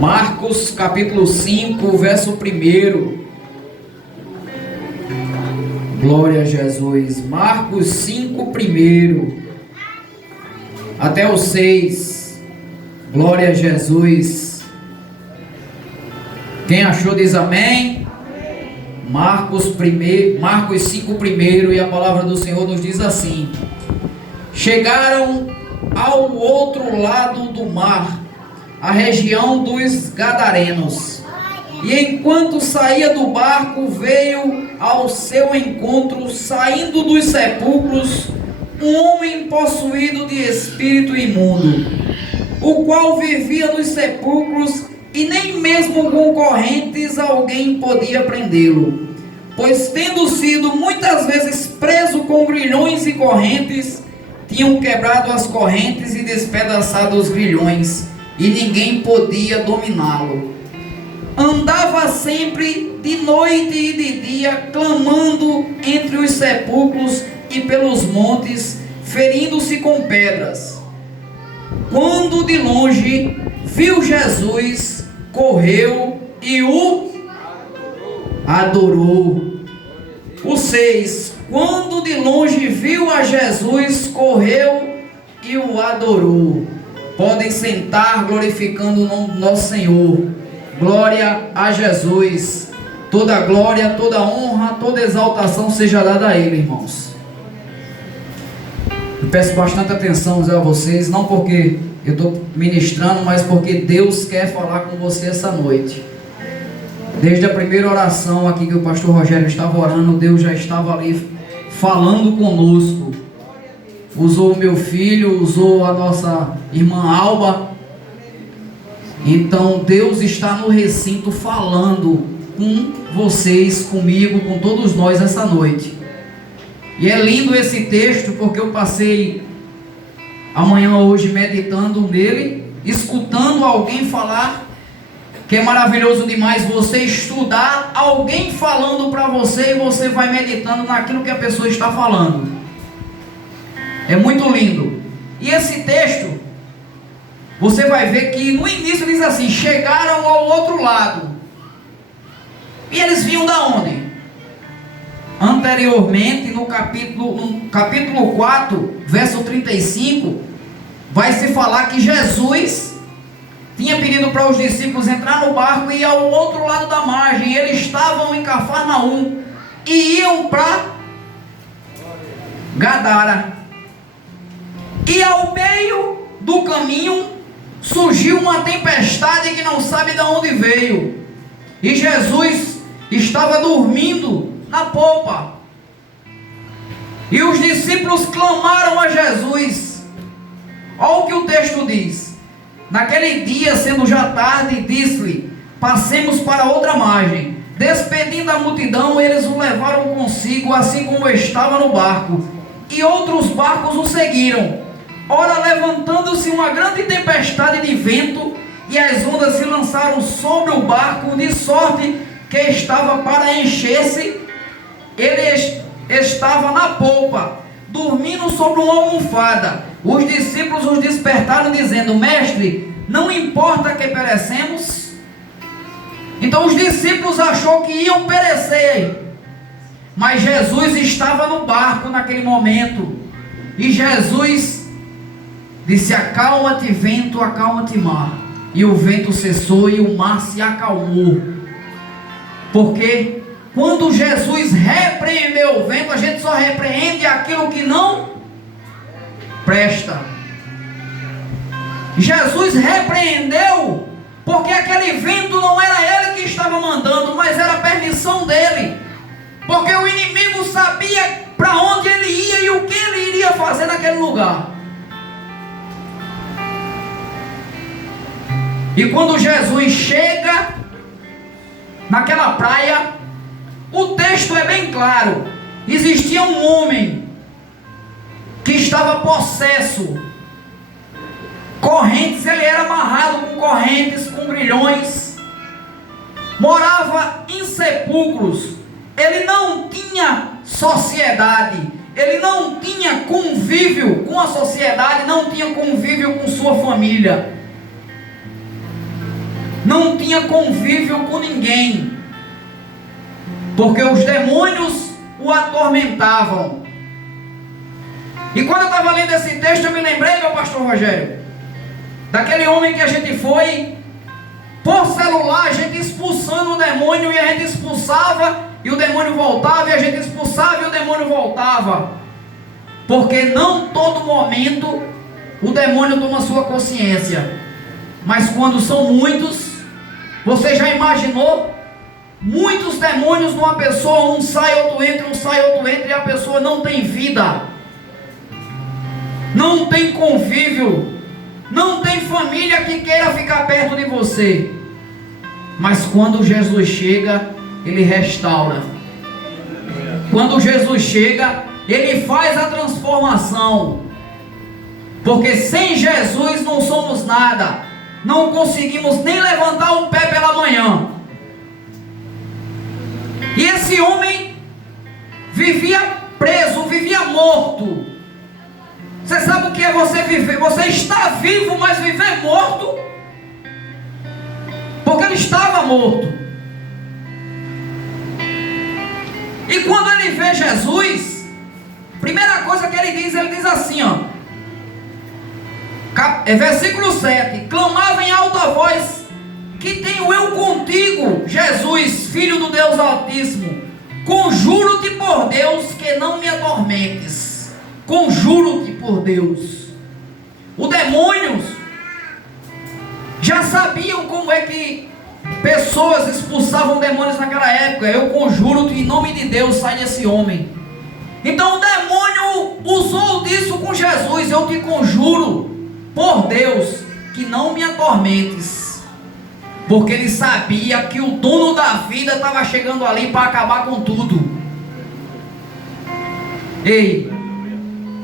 Marcos capítulo 5, verso 1. Glória a Jesus. Marcos 5, 1 até o 6. Glória a Jesus. Quem achou diz amém. Marcos 5, 1, e a palavra do Senhor nos diz assim: chegaram ao outro lado do mar, a região dos Gadarenos, e enquanto saía do barco, veio ao seu encontro, saindo dos sepulcros, um homem possuído de espírito imundo, o qual vivia nos sepulcros, e nem mesmo com correntes alguém podia prendê-lo, pois tendo sido muitas vezes preso com grilhões e correntes, tinham quebrado as correntes e despedaçado os grilhões, e ninguém podia dominá-lo. Andava sempre de noite e de dia, clamando entre os sepulcros e pelos montes, ferindo-se com pedras. Quando de longe viu Jesus, correu e o adorou. O 6. Quando de longe viu a Jesus, correu e o adorou. Podem sentar, glorificando o nome do nosso Senhor. Glória a Jesus. Toda glória, toda honra, toda exaltação seja dada a Ele, irmãos. Eu peço bastante atenção a vocês, não porque eu estou ministrando, mas porque Deus quer falar com você essa noite. Desde a primeira oração aqui que o pastor Rogério estava orando, Deus já estava ali falando conosco. Usou o meu filho, usou a nossa irmã Alba. Então Deus está no recinto falando com vocês, comigo, com todos nós essa noite. E é lindo esse texto, porque eu passei a manhã hoje meditando nele, escutando alguém falar, que é maravilhoso demais você estudar alguém falando para você, e você vai meditando naquilo que a pessoa está falando. É muito lindo. E esse texto, você vai ver que no início diz assim: chegaram ao outro lado. E eles vinham da onde? Anteriormente, no capítulo 4, verso 35, vai se falar que Jesus tinha pedido para os discípulos entrar no barco e ir ao outro lado da margem. Eles estavam em Cafarnaum e iam para Gadara. E ao meio do caminho surgiu uma tempestade que não sabe de onde veio. E Jesus estava dormindo na popa. E os discípulos clamaram a Jesus. Olha o que o texto diz: naquele dia, sendo já tarde, disse-lhe: passemos para outra margem. Despedindo a multidão, eles o levaram consigo, assim como estava no barco. E outros barcos o seguiram. Ora, levantando-se uma grande tempestade de vento, e as ondas se lançaram sobre o barco, de sorte que estava para encher-se. Ele estava na polpa, dormindo sobre uma almofada. Os discípulos os despertaram, dizendo: mestre, não importa que perecemos? Então os discípulos acharam que iam perecer, mas Jesus estava no barco naquele momento. E Jesus disse: acalma-te vento, acalma-te mar. E o vento cessou e o mar se acalmou. Porque quando Jesus repreendeu o vento, a gente só repreende aquilo que não presta. Jesus repreendeu porque aquele vento não era ele que estava mandando, mas era a permissão dele. Porque o inimigo sabia para onde ele ia e o que ele iria fazer naquele lugar. E quando Jesus chega naquela praia, o texto é bem claro. Existia um homem que estava possesso. Correntes, ele era amarrado com correntes, com grilhões. Morava em sepulcros. Ele não tinha sociedade. ele não tinha convívio com a sociedade, não tinha convívio com sua família, não tinha convívio com ninguém, porque os demônios o atormentavam. E quando eu estava lendo esse texto, eu me lembrei, meu pastor Rogério, daquele homem que a gente foi por celular, a gente expulsando o demônio, e a gente expulsava e o demônio voltava, e a gente expulsava e o demônio voltava, porque não todo momento o demônio toma sua consciência, mas quando são muitos, você já imaginou muitos demônios numa pessoa, um sai, outro entra, um sai, outro entra, e a pessoa não tem vida, não tem convívio, não tem família que queira ficar perto de você. Mas quando Jesus chega, Ele restaura. Quando Jesus chega, Ele faz a transformação. Porque sem Jesus não somos nada, não conseguimos nem levantar o pé pela manhã. E esse homem vivia preso, vivia morto. Você sabe o que é você viver? Você está vivo, mas viver morto. Porque ele estava morto. E quando ele vê Jesus, primeira coisa que ele diz assim, ó, versículo 7: clamava em alta voz: que tenho eu contigo, Jesus, filho do Deus Altíssimo? Conjuro-te por Deus que não me atormentes. Conjuro-te por Deus. Os demônios já sabiam como é que pessoas expulsavam demônios naquela época. Eu conjuro-te em nome de Deus, sai desse homem. Então o demônio usou disso com Jesus: eu te conjuro por Deus que não me atormentes. Porque ele sabia que o dono da vida estava chegando ali para acabar com tudo. Ei,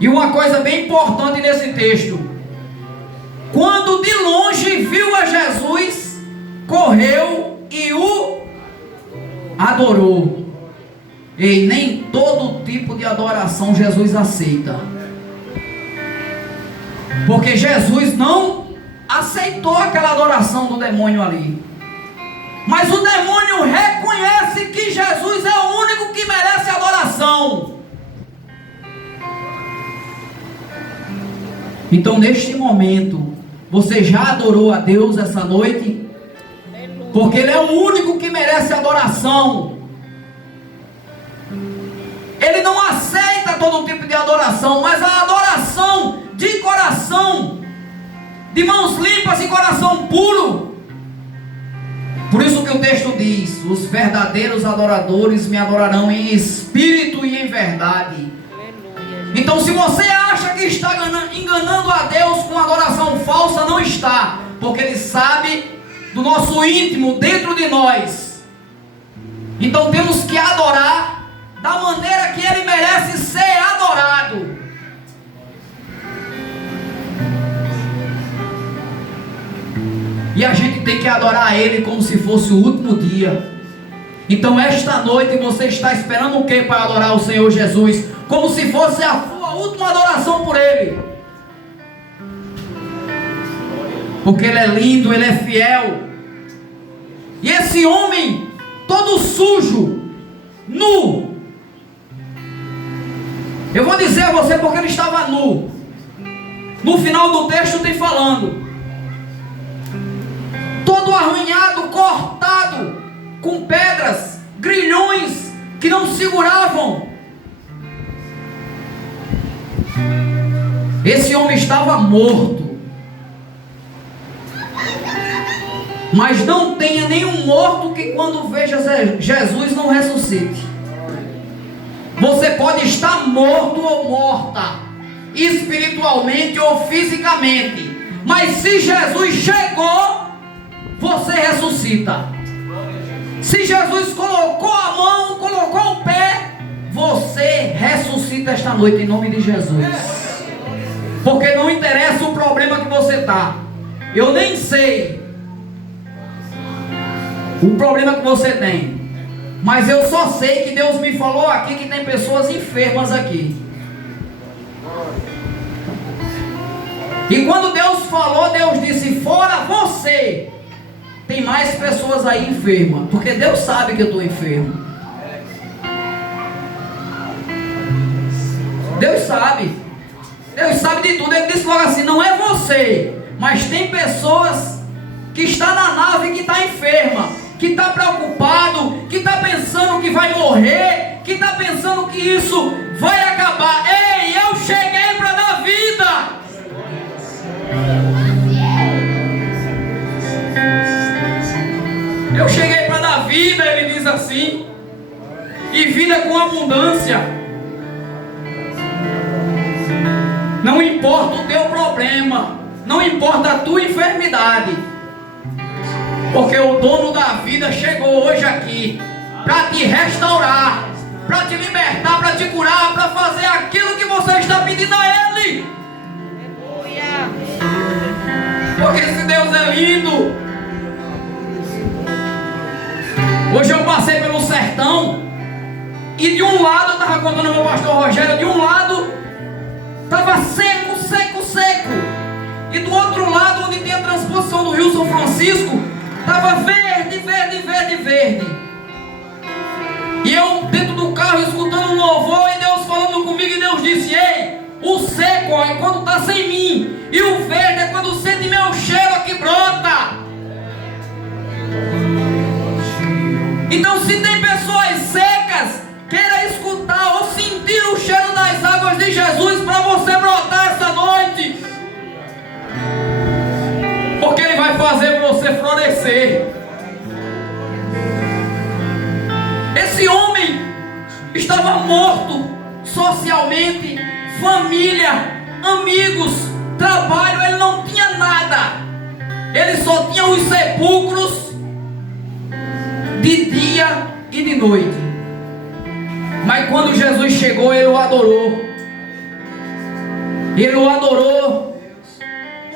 e uma coisa bem importante nesse texto: quando de longe viu a Jesus, correu e o adorou. E nem todo tipo de adoração Jesus aceita, porque Jesus não aceitou aquela adoração do demônio ali. Mas o demônio reconhece que Jesus é o único que merece adoração. Então, neste momento, você já adorou a Deus essa noite? Porque Ele é o único que merece adoração. Ele não aceita todo tipo de adoração, mas a adoração de coração, de mãos limpas e coração puro. Por isso que o texto diz: os verdadeiros adoradores me adorarão em espírito e em verdade. Então, se você acha que está enganando a Deus com adoração falsa, não está, porque Ele sabe do nosso íntimo, dentro de nós. Então temos que adorar da maneira que Ele merece ser adorado. E a gente tem que adorar Ele como se fosse o último dia. Então esta noite você está esperando o que para adorar o Senhor Jesus? Como se fosse a sua última adoração por Ele. Porque Ele é lindo, Ele é fiel. E esse homem, todo sujo, nu. Eu vou dizer a você porque ele estava nu. No final do texto tem falando: todo arranhado, cortado, com pedras, grilhões que não seguravam. Esse homem estava morto. Mas não tenha nenhum morto que quando veja Jesus não ressuscite. Você pode estar morto ou morta, espiritualmente ou fisicamente, mas se Jesus chegou, você ressuscita. Se Jesus colocou a mão, colocou o pé, você ressuscita esta noite em nome de Jesus. Porque não interessa o problema que você está. Eu nem sei o problema que você tem, mas eu só sei que Deus me falou aqui que tem pessoas enfermas aqui. E quando Deus falou, Deus disse: fora você, tem mais pessoas aí enfermas, porque Deus sabe que eu estou enfermo. Deus sabe de tudo. Ele disse logo assim: não é você, mas tem pessoas que estão na nave, que está enferma, que está preocupado, que está pensando que vai morrer, que está pensando que isso vai acabar. Ei, eu cheguei para dar vida. Eu cheguei para dar vida, ele diz assim, e vida com abundância. Não importa o teu problema, não importa a tua enfermidade, porque o dono da vida chegou hoje aqui para te restaurar, para te libertar, para te curar, para fazer aquilo que você está pedindo a Ele. Porque esse Deus é lindo. Hoje eu passei pelo sertão e de um lado, eu estava contando ao meu pastor Rogério, de um lado estava seco, seco, seco, e do outro lado, onde tem a transposição do Rio São Francisco, estava verde, verde, verde, verde. E eu dentro do carro escutando um louvor e Deus falando comigo, e Deus disse: ei, o seco é quando está sem mim, e o verde é quando sente meu cheiro aqui brota. Então, se tem pessoas secas, queira escutar ou sentir o cheiro das águas de Jesus para você brotar essa noite, porque Ele vai fazer você florescer. Esse homem estava morto socialmente, família, amigos, trabalho, ele não tinha nada. Ele só tinha os sepulcros de dia e de noite. Mas quando Jesus chegou, ele o adorou. Ele o adorou.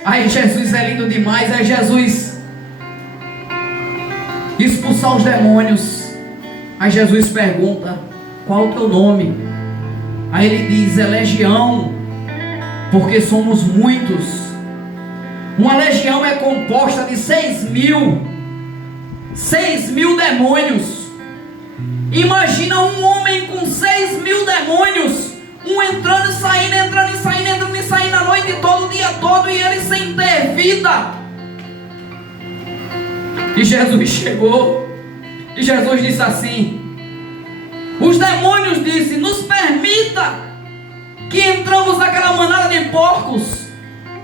Aí Jesus é lindo demais. Aí Jesus expulsar os demônios. Aí Jesus pergunta: qual o teu nome? Aí ele diz: é legião, porque somos muitos. Uma legião é composta de 6.000 demônios. Imagina um homem com 6.000 demônios, um entrando e saindo, entrando e saindo, entrando e saindo a noite toda, o dia todo, e ele sem ter vida. E Jesus chegou, e Jesus disse assim: os demônios disse: nos permita que entramos naquela manada de porcos.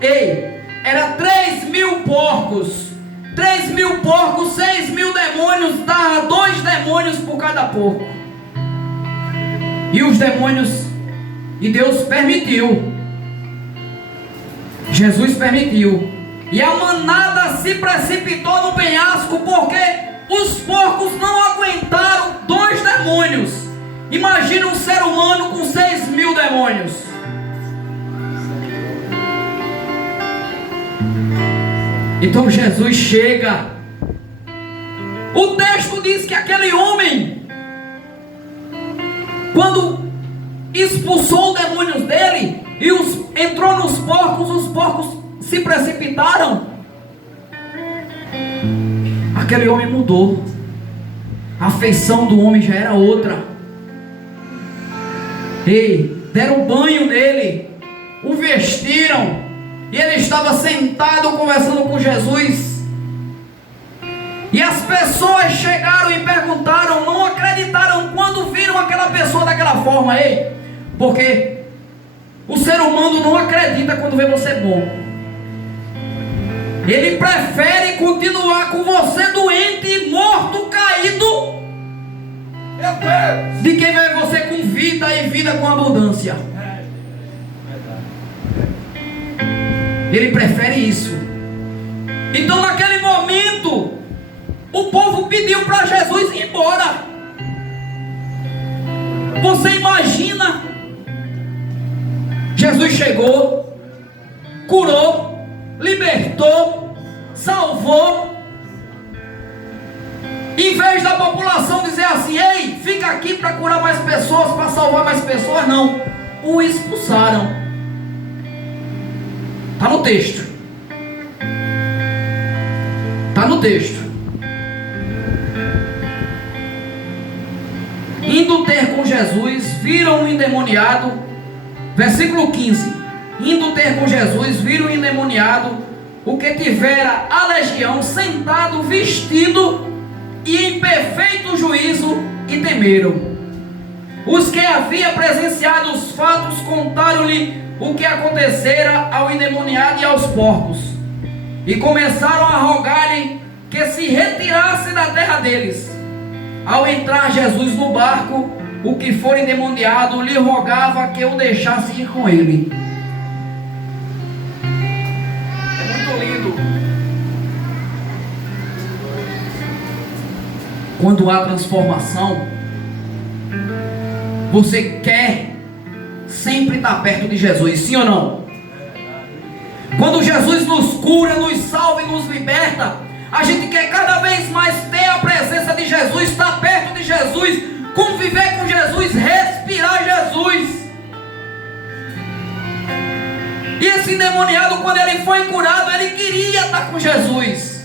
Ei, era 3.000 porcos, 3.000 porcos, 6.000 demônios, dava 2 demônios por cada porco. E os demônios, e Deus permitiu, Jesus permitiu, e a manada se precipitou no penhasco, porque os porcos não aguentaram 2 demônios. Imagina um ser humano com 6.000 demônios. Então Jesus chega. O texto diz que aquele homem, quando expulsou os demônios dele e entrou nos porcos, os porcos se precipitaram. Aquele homem mudou. A feição do homem já era outra. Ei, deram banho nele, o vestiram, e ele estava sentado conversando com Jesus. E as pessoas chegaram e perguntaram, não acreditaram quando viram aquela pessoa daquela forma. Ei, porque o ser humano não acredita quando vê você bom. Ele prefere continuar com você doente, morto, caído, de que ver você com vida e vida com abundância. Ele prefere isso. Então naquele momento o povo pediu para Jesus ir embora. Você imagina? Jesus chegou, curou, libertou, salvou. Em vez da população dizer assim: ei, fica aqui para curar mais pessoas, para salvar mais pessoas, não. O expulsaram. Está no no texto. Está no texto. Indo ter com Jesus, viram um endemoniado. Versículo 15. Indo ter com Jesus, viram um endemoniado, o que tivera a legião, sentado, vestido e em perfeito juízo, e temeram. Os que havia presenciado os fatos contaram-lhe o que acontecera ao endemoniado e aos porcos, e começaram a rogar-lhe que se retirasse da terra deles. Ao entrar Jesus no barco, o que for endemoniado lhe rogava que o deixasse ir com ele. É muito lindo quando há transformação. Você quer sempre estar perto de Jesus, sim ou não? Quando Jesus nos cura, nos salva e nos liberta, a gente quer cada vez mais ter a presença de Jesus, estar perto de Jesus, conviver com Jesus, respirar Jesus. E esse endemoniado, quando ele foi curado, ele queria estar com Jesus.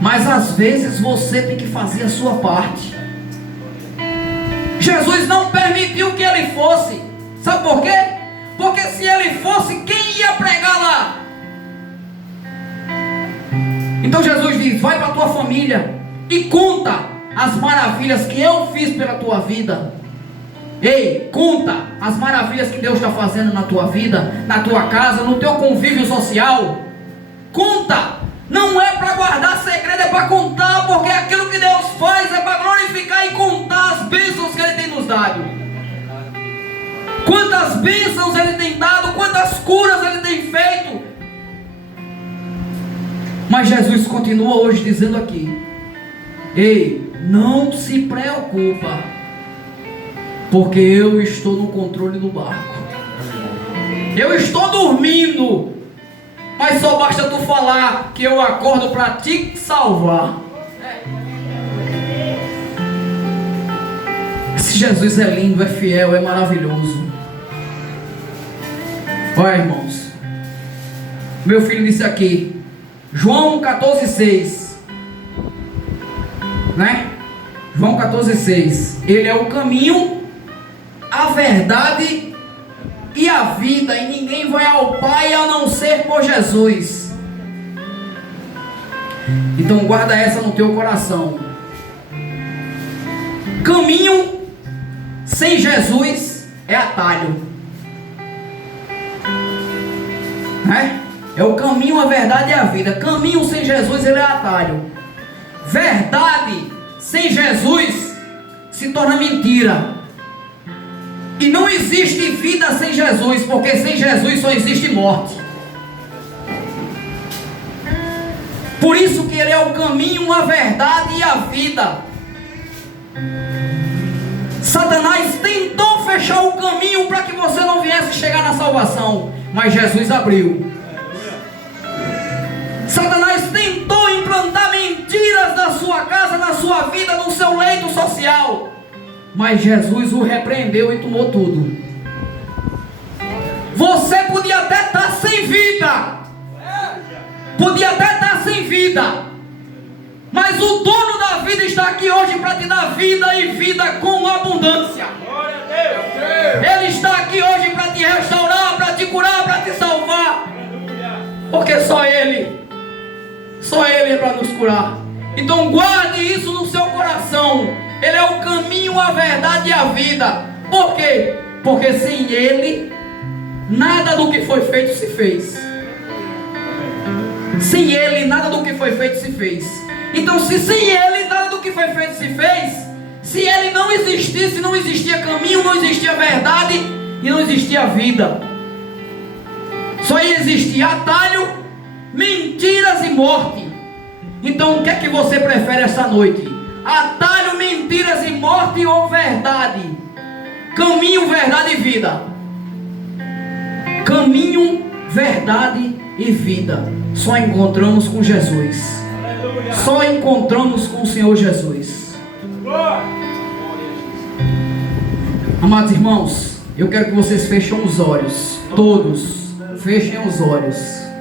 Mas às vezes você tem que fazer a sua parte. Jesus não permitiu que ele fosse. Sabe por quê? Porque se ele fosse, quem ia pregar lá? Então Jesus diz: vai para a tua família e conta as maravilhas que eu fiz pela tua vida. Ei, conta as maravilhas que Deus está fazendo na tua vida, na tua casa, no teu convívio social. Conta. Não é para guardar segredo, é para contar, porque aquilo que Deus faz é para glorificar e contar as bênçãos que Ele tem nos dado. Quantas bênçãos Ele tem dado, quantas curas Ele tem feito. Mas Jesus continua hoje dizendo aqui: ei, não se preocupa, porque eu estou no controle do barco. Eu estou dormindo, mas só basta tu falar que eu acordo para te salvar. Esse Jesus é lindo, é fiel, é maravilhoso. Olha, irmãos, meu filho disse aqui, João 14,6, né? João 14,6. Ele é o caminho, a verdade e a vida, e ninguém vai ao Pai a não ser por Jesus. Então guarda essa no teu coração. Caminho sem Jesus é atalho, né? É o caminho, a verdade e a vida. Caminho sem Jesus, ele é atalho. Verdade sem Jesus se torna mentira. E não existe vida sem Jesus, porque sem Jesus só existe morte. Por isso que ele é o caminho, a verdade e a vida. Satanás tentou fechar o caminho para que você não viesse chegar na salvação, mas Jesus abriu. Satanás tentou implantar mentiras na sua casa, na sua vida, no seu leito social, mas Jesus o repreendeu e tomou tudo. Você podia até estar sem vida, podia até estar sem vida, mas o dono da vida está aqui hoje para te dar vida e vida com abundância. Ele está aqui hoje para te restaurar, para te curar, para te salvar, porque só Ele é para nos curar. Então guarde isso no seu coração. Ele é o caminho, a verdade e a vida. Por quê? Porque sem Ele, nada do que foi feito se fez. Sem Ele, nada do que foi feito se fez. Então, se sem Ele, nada do que foi feito se fez, se Ele não existisse, não existia caminho, não existia verdade e não existia vida. Só ia existir atalho, mentiras e morte. Então, o que é que você prefere essa noite? Atalho, mentiras e morte ou verdade? Caminho, verdade e vida. Caminho, verdade e vida. Só encontramos com Jesus. Só encontramos com o Senhor Jesus. Amados irmãos, eu quero que vocês fechem os olhos. Todos Fechem os olhos.